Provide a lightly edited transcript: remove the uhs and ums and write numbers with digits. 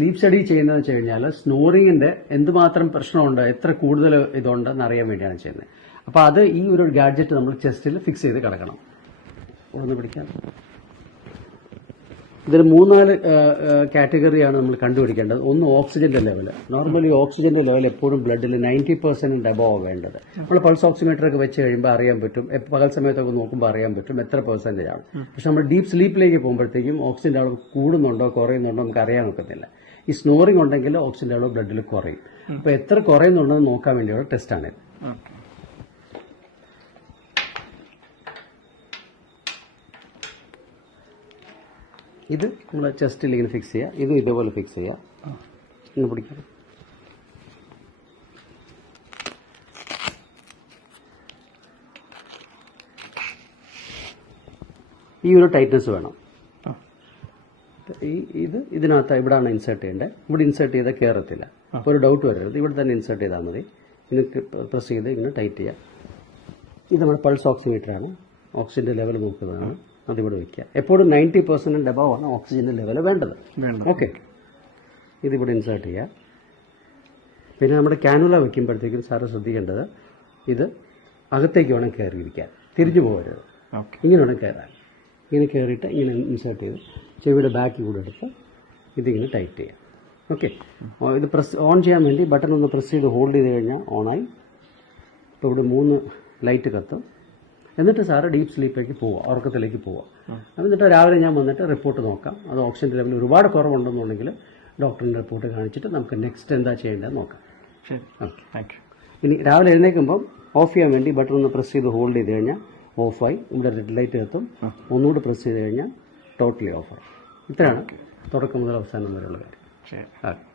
Sleep study ചെയ്യുന്നതെന്ന് വെച്ച് കഴിഞ്ഞാൽ സ്നോറിങ്ങിന്റെ എന്തുമാത്രം പ്രശ്നമുണ്ട്, എത്ര കൂടുതൽ ഇതുണ്ടെന്ന് അറിയാൻ വേണ്ടിയാണ് ചെയ്യുന്നത്. അപ്പോൾ അത് ഈ ഒരു ഗാഡ്ജറ്റ് നമ്മൾ ചെസ്റ്റിൽ ഫിക്സ് ചെയ്ത് കിടക്കണം. ഒന്ന് പിടിക്കാം. ഇതിൽ 3-4 കാറ്റഗറിയാണ് നമ്മൾ കണ്ടുപിടിക്കേണ്ടത്. ഒന്ന് ഓക്സിജന്റെ ലെവൽ. നോർമലി ഓക്സിജന്റെ ലെവൽ എപ്പോഴും ബ്ലഡിൽ 90% അബോവ് വേണ്ടത്. നമ്മൾ പൾസ് ഓക്സിമീറ്റർ ഒക്കെ വെച്ച് കഴിയുമ്പോൾ അറിയാൻ പറ്റും, പകൽ സമയത്തൊക്കെ നോക്കുമ്പോൾ അറിയാൻ പറ്റും എത്ര പെർസെന്റേജ് ആണ്. പക്ഷെ നമ്മൾ ഡീപ്പ് സ്ലീപ്പിലേക്ക് പോകുമ്പോഴത്തേക്കും ഓക്സിജന്റെ അളവ് കൂടുന്നുണ്ടോ കുറയുന്നുണ്ടോ നമുക്ക് അറിയാൻ ഒക്കത്തില്ല. ഈ സ്നോറിംഗ് ഉണ്ടെങ്കിൽ ഓക്സിജന്റെ അളവ് ബ്ലഡിൽ കുറയും. അപ്പോൾ എത്ര കുറയുന്നുണ്ടെന്ന് നോക്കാൻ വേണ്ടിയുള്ള ടെസ്റ്റാണിത്. ഇത് നമ്മൾ ചെസ്റ്റിൽ ഇങ്ങനെ ഫിക്സ് ചെയ്യുക, ഇതും ഇതേപോലെ ഫിക്സ് ചെയ്യുക. ഇന്ന് പിടിക്കാം. ഈ ഒരു ടൈറ്റ്നസ് വേണം. ഇതിനകത്ത് ഇവിടെയാണ് ഇൻസേർട്ട് ചെയ്യേണ്ടത്. ഇവിടെ ഇൻസേർട്ട് ചെയ്താൽ കയറത്തില്ല. അപ്പോൾ ഒരു ഡൗട്ട് വരരുത്. ഇവിടെ തന്നെ ഇൻസേർട്ട് ചെയ്താൽ മതി. ഇങ്ങനെ പ്രസ് ചെയ്ത് ഇങ്ങനെ ടൈറ്റ് ചെയ്യുക. ഇത് നമ്മുടെ പൾസ് ഓക്സിമീറ്ററാണ്. ഓക്സിജന്റെ ലെവൽ നോക്കുന്നതാണ്. അതിവിടെ വയ്ക്കുക. എപ്പോഴും 90% അബവ് ആണ് ഓക്സിജന്റെ ലെവൽ വേണ്ടത്. ഓക്കെ, ഇതിവിടെ ഇൻസേർട്ട് ചെയ്യുക. പിന്നെ നമ്മുടെ കാനുല വയ്ക്കുമ്പോഴത്തേക്കും സാറ് ശ്രദ്ധിക്കേണ്ടത്, ഇത് അകത്തേക്ക് വേണം കയറിയിരിക്കാൻ, തിരിഞ്ഞു പോകരുത്. ഇങ്ങനെ വേണം കയറാൻ. ഇങ്ങനെ കയറിയിട്ട് ഇങ്ങനെ ഇൻസേർട്ട് ചെയ്ത് ചെവിയുടെ ബാക്കിൽ കൂടെ എടുത്ത് ഇതിങ്ങനെ ടൈറ്റ് ചെയ്യാം. ഓക്കെ, ഇത് പ്രസ് ഓൺ ചെയ്യാൻ വേണ്ടി ബട്ടൺ ഒന്ന് പ്രസ് ചെയ്ത് ഹോൾഡ് ചെയ്ത് കഴിഞ്ഞാൽ ഓണായി. ഇപ്പോൾ ഇവിടെ 3 ലൈറ്റ് കത്തും. എന്നിട്ട് സാറ് ഡീപ്പ് സ്ലീപ്പിലേക്ക് പോവുക, ഉറക്കത്തിലേക്ക് പോവുക. എന്നിട്ട് രാവിലെ ഞാൻ വന്നിട്ട് റിപ്പോർട്ട് നോക്കാം. അത് ഓക്സിജൻ ലെവൽ ഒരുപാട് കുറവുണ്ടെന്നുണ്ടെങ്കിൽ ഡോക്ടറിൻ്റെ റിപ്പോർട്ട് കാണിച്ചിട്ട് നമുക്ക് നെക്സ്റ്റ് എന്താ ചെയ്യേണ്ടത് നോക്കാം. Okay, thank you. ഇനി രാവിലെ എഴുന്നേൽക്കുമ്പോൾ ഓഫ് ചെയ്യാൻ വേണ്ടി ബട്ടൺ ഒന്ന് പ്രസ് ചെയ്ത് ഹോൾഡ് ചെയ്ത് കഴിഞ്ഞാൽ ഓഫായി. ഇവിടെ റെഡ് ലൈറ്റ് എത്തും. ഒന്നുകൂടി പ്രസ് ചെയ്ത് കഴിഞ്ഞാൽ ടോട്ടലി ഓഫായി. ഇത്രയാണ് തുടക്കം മുതൽ അവസാനം വരെയുള്ള കാര്യം.